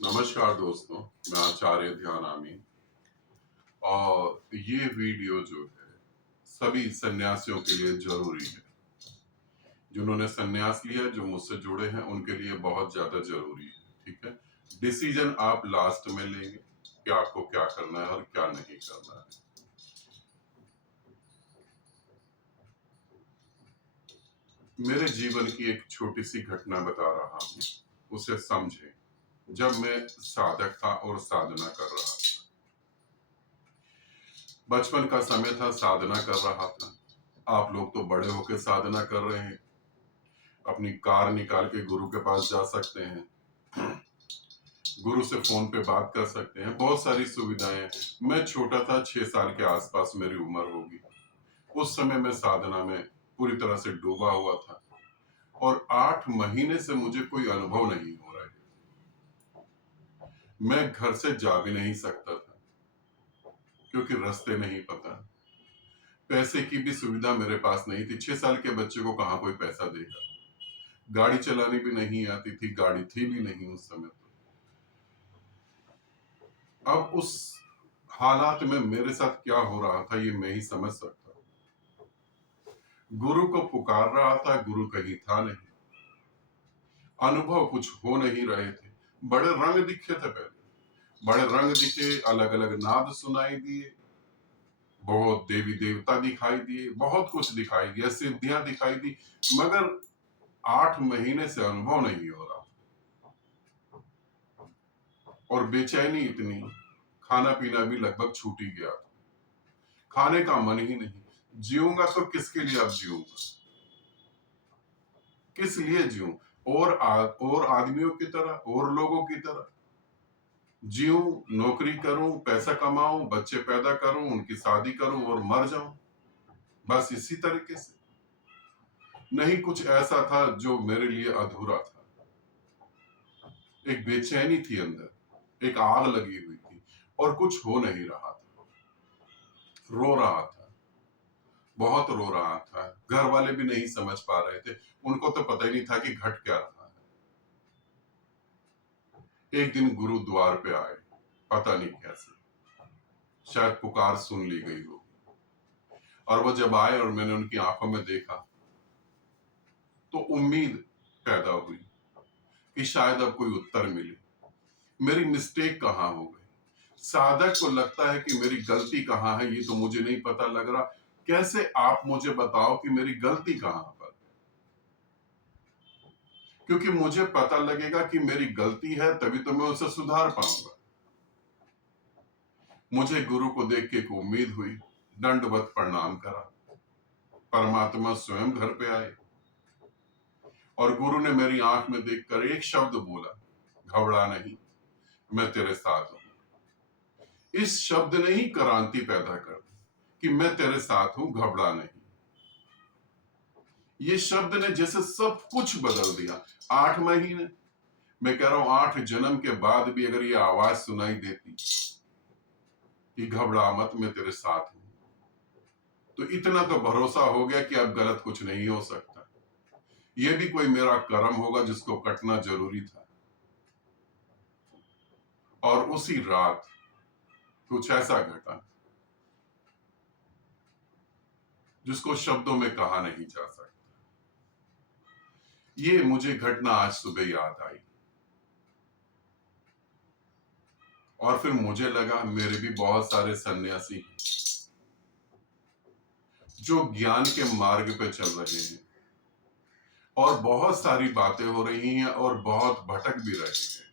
नमस्कार दोस्तों, मैं आचार्य ध्यानामी और ये वीडियो जो है सभी सन्यासियों के लिए जरूरी है। जिन्होंने सन्यास लिया, जो मुझसे जुड़े हैं, उनके लिए बहुत ज्यादा जरूरी है। ठीक है, डिसीजन आप लास्ट में लेंगे कि आपको क्या करना है और क्या नहीं करना है। मेरे जीवन की एक छोटी सी घटना बता रहा हूँ, उसे समझें। जब मैं साधक था और साधना कर रहा था, बचपन का समय था, साधना कर रहा था। आप लोग तो बड़े होकर साधना कर रहे हैं, अपनी कार निकाल के गुरु के पास जा सकते हैं, गुरु से फोन पे बात कर सकते हैं, बहुत सारी सुविधाएं हैं। मैं छोटा था, 6 साल के आसपास मेरी उम्र होगी। उस समय मैं साधना में पूरी तरह से डूबा हुआ था और 8 महीने से मुझे कोई अनुभव नहीं हो रहा है। मैं घर से जा भी नहीं सकता था क्योंकि रास्ते नहीं पता। पैसे की भी सुविधा मेरे पास नहीं थी। 6 साल के बच्चे को कहाँ कोई पैसा देगा। गाड़ी चलानी भी नहीं आती थी, गाड़ी थी भी नहीं उस समय। अब उस हालात में मेरे साथ क्या हो रहा था ये मैं ही समझ सकता हूँ। गुरु को पुकार रहा था, गुरु कहीं था नहीं। अनुभव कुछ हो नहीं रहे थे। बड़े रंग दिखे थे पहले, बड़े रंग दिखे, अलग अलग नाद सुनाई दिए, बहुत देवी देवता दिखाई दिए, बहुत कुछ दिखाई दिया, सिद्धियां दिखाई दी, मगर 8 महीने से अनुभव नहीं हो रहा। और बेचैनी इतनी, खाना पीना भी लगभग छूट ही गया। खाने का मन ही नहीं। जीऊंगा तो किसके लिए अब जीऊंगा, किस लिए जीऊं? और आदमियों की तरह, और लोगों की तरह जीऊं, नौकरी करूं, पैसा कमाऊं, बच्चे पैदा करूं, उनकी शादी करूं और मर जाऊं, बस इसी तरीके से। नहीं, कुछ ऐसा था जो मेरे लिए अधूरा था। एक बेचैनी थी अंदर, एक आग लगी हुई थी और कुछ हो नहीं रहा था। रो रहा था, बहुत रो रहा था। घर वाले भी नहीं समझ पा रहे थे, उनको तो पता ही नहीं था कि घट क्या रहा है। एक दिन गुरु द्वार पे आए, पता नहीं कैसे, शायद पुकार सुन ली गई हो। और वो जब आए और मैंने उनकी आंखों में देखा तो उम्मीद पैदा हुई कि शायद अब कोई उत्तर मिले। मेरी मिस्टेक कहाँ हो गई? साधक को लगता है कि मेरी गलती कहाँ है, ये तो मुझे नहीं पता लग रहा। कैसे आप मुझे बताओ कि मेरी गलती कहाँ पर? क्योंकि मुझे पता लगेगा कि मेरी गलती है, तभी तो मैं उसे सुधार पाऊंगा। मुझे गुरु को देख के एक उम्मीद हुई, दंडवत प्रणाम करा। परमात्मा स्वयं घर पे आए और गुरु ने मेरी आंख में देखकर एक शब्द बोला, घबरा नहीं, मैं तेरे साथ हूं। इस शब्द ने ही क्रांति पैदा कर दी कि मैं तेरे साथ हूं, घबरा नहीं। ये शब्द ने जैसे सब कुछ बदल दिया। 8 महीने, मैं कह रहा हूं 8 जन्म के बाद भी अगर ये आवाज सुनाई देती कि घबरा मत, मैं तेरे साथ हूं, तो इतना तो भरोसा हो गया कि अब गलत कुछ नहीं हो सकता। ये भी कोई मेरा कर्म होगा जिसको कटना जरूरी था। और उसी रात कुछ ऐसा घटा जिसको शब्दों में कहा नहीं जा सकता। ये मुझे घटना आज सुबह याद आई और फिर मुझे लगा मेरे भी बहुत सारे सन्यासी जो ज्ञान के मार्ग पे चल रहे हैं और बहुत सारी बातें हो रही हैं और बहुत भटक भी रहे हैं।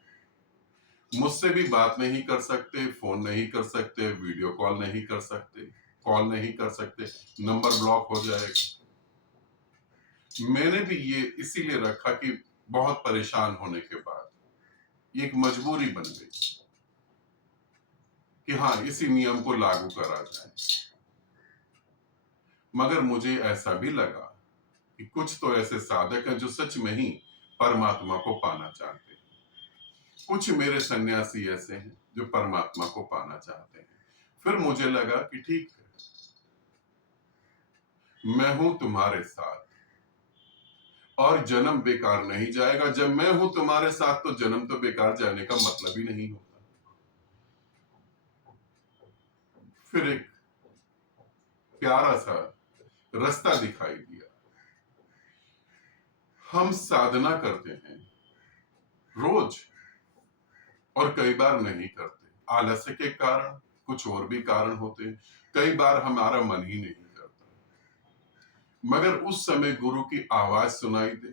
मुझसे भी बात नहीं कर सकते, फोन नहीं कर सकते, वीडियो कॉल नहीं कर सकते, कॉल नहीं कर सकते, नंबर ब्लॉक हो जाएगा। मैंने भी ये इसीलिए रखा कि बहुत परेशान होने के बाद ये एक मजबूरी बन गई कि हाँ, इसी नियम को लागू करा जाए। मगर मुझे ऐसा भी लगा कि कुछ तो ऐसे साधक हैं जो सच में ही परमात्मा को पाना चाहते हैं। कुछ मेरे सन्यासी ऐसे हैं जो परमात्मा को पाना चाहते हैं। फिर मुझे लगा कि ठीक है, मैं हूं तुम्हारे साथ, और जन्म बेकार नहीं जाएगा। जब मैं हूं तुम्हारे साथ तो जन्म तो बेकार जाने का मतलब ही नहीं होता। फिर एक प्यारा सा रास्ता दिखाई दिया। हम साधना करते हैं रोज और कई बार नहीं करते, आलस्य के कारण, कुछ और भी कारण होते हैं। कई बार हमारा मन ही नहीं करता, मगर उस समय गुरु की आवाज सुनाई दे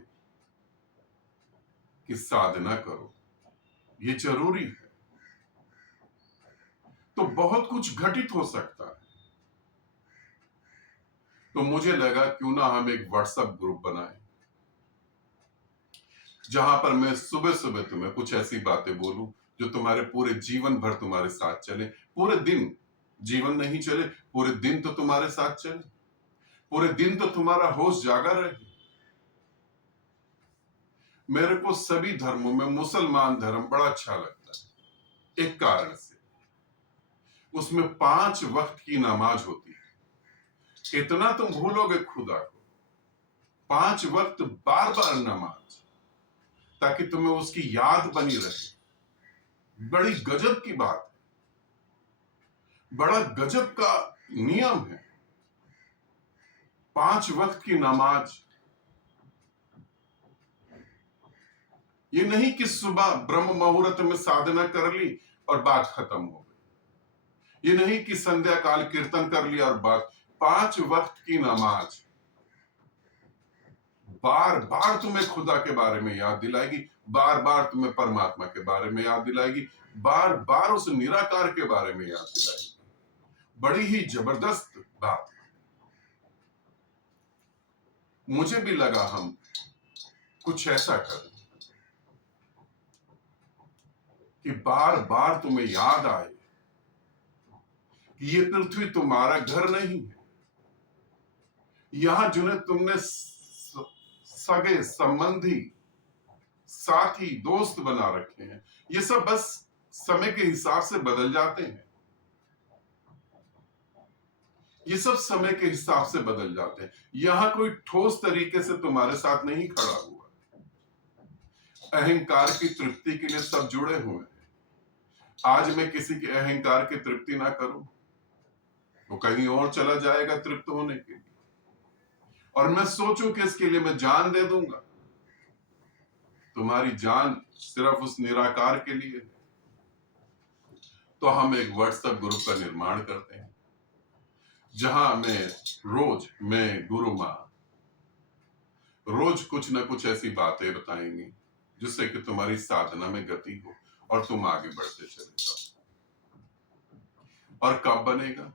कि साधना करो, ये जरूरी है, तो बहुत कुछ घटित हो सकता है। तो मुझे लगा क्यों ना हम एक व्हाट्सएप ग्रुप बनाएं, जहां पर मैं सुबह सुबह तुम्हें कुछ ऐसी बातें बोलूं जो तुम्हारे पूरे जीवन भर तुम्हारे साथ चले। पूरे दिन जीवन नहीं चले, पूरे दिन तो तुम्हारे साथ चले, पूरे दिन तो तुम्हारा होश जागा रहे। मेरे को सभी धर्मों में मुसलमान धर्म बड़ा अच्छा लगता है, एक कारण से, उसमें 5 वक्त की नमाज होती है। इतना तुम भूलोगे खुदा को, 5 वक्त बार बार नमाज, ताकि तुम्हें उसकी याद बनी रहे। बड़ी गजब की बात है, बड़ा गजब का नियम है। 5 वक्त की नमाज, ये नहीं कि सुबह ब्रह्म मुहूर्त में साधना कर ली और बात खत्म हो गई। ये नहीं कि संध्या काल कीर्तन कर लिया और बात। 5 वक्त की नमाज बार बार तुम्हें खुदा के बारे में याद दिलाएगी, बार बार तुम्हें परमात्मा के बारे में याद दिलाएगी, बार बार उस निराकार के बारे में याद दिलाएगी। बड़ी ही जबरदस्त बात। मुझे भी लगा हम कुछ ऐसा करें कि बार बार तुम्हें याद आए कि ये पृथ्वी तुम्हारा घर नहीं है। यहां जिन्हें तुमने सगे संबंधी, साथी, दोस्त बना रखे हैं, ये सब बस समय के हिसाब से बदल जाते हैं। ये सब समय के हिसाब से बदल जाते हैं। यहां कोई ठोस तरीके से तुम्हारे साथ नहीं खड़ा हुआ। अहंकार की तृप्ति के लिए सब जुड़े हुए हैं। आज मैं किसी के अहंकार की तृप्ति ना करूं, वो कहीं और चला जाएगा तृप्त होने के लिए, और मैं सोचूं कि इसके लिए मैं जान दे दूंगा। तुम्हारी जान सिर्फ उस निराकार के लिए है। तो हम एक व्हाट्सएप ग्रुप का निर्माण करते हैं, जहां मैं गुरु मां रोज कुछ ना कुछ ऐसी बातें बताएंगी जिससे कि तुम्हारी साधना में गति हो और तुम आगे बढ़ते चले जाओ। और कब बनेगा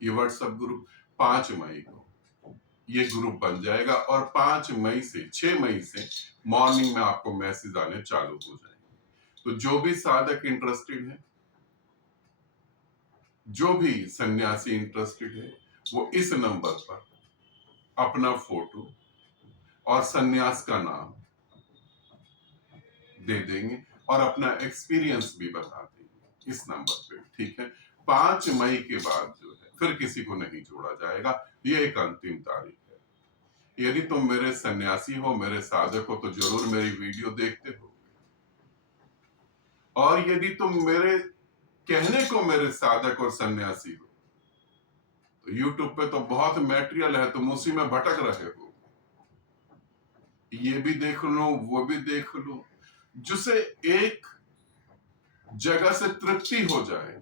ये व्हाट्सएप ग्रुप? 5 मई को ये ग्रुप बन जाएगा, और 6 मई से मॉर्निंग में आपको मैसेज आने चालू हो जाएंगे। तो जो भी साधक इंटरेस्टेड है, जो भी सन्यासी इंटरेस्टेड है, वो इस नंबर पर अपना फोटो और सन्यास का नाम दे देंगे और अपना एक्सपीरियंस भी बता देंगे इस नंबर पे, ठीक है। 5 मई के बाद जो है फिर किसी को नहीं जोड़ा जाएगा। ये एक अंतिम तारीख है। यदि तुम मेरे सन्यासी हो, मेरे साधक हो, तो जरूर मेरी वीडियो देखते हो, और यदि तुम मेरे कहने को मेरे साधक और सन्यासी हो, तो YouTube पे तो बहुत मटेरियल है, तुम उसी में भटक रहे हो। ये भी देख लो, वो भी देख लो, जिसे एक जगह से तृप्ति हो जाए,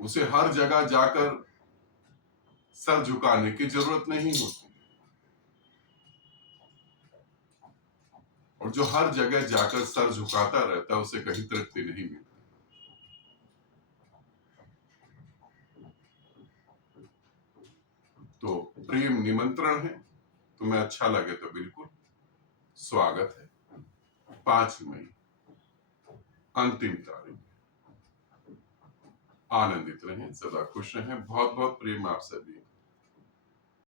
उसे हर जगह जाकर सर झुकाने की जरूरत नहीं होती। और जो हर जगह जाकर सर झुकाता रहता है, उसे कहीं तृप्ति नहीं मिलती। तो प्रेम निमंत्रण है, तुम्हें अच्छा लगे तो बिल्कुल स्वागत है। 5 मई अंतिम तारीख। आनंदित रहें, सदा खुश रहें। बहुत बहुत प्रेम आप सभी।